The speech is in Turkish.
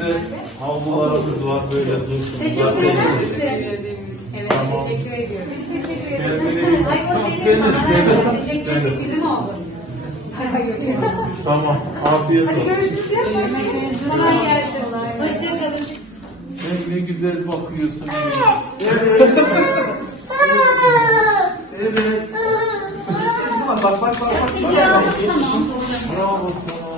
de havlularımız var böyle dursun. Teşekkür ederim. Evet, Tamam. teşekkür ediyorum. Biz teşekkür Kendine iyi bak. Ay, Tamam, o sen senin de, bana. sen de. Teşekkür ederim. Bizim oldu. Tamam. Afiyet olsun. Kolay gelsin. Hoşçakalın. Sen ne güzel bakıyorsun. Evet. Evet. Bak bak bak bak. Bravo sana.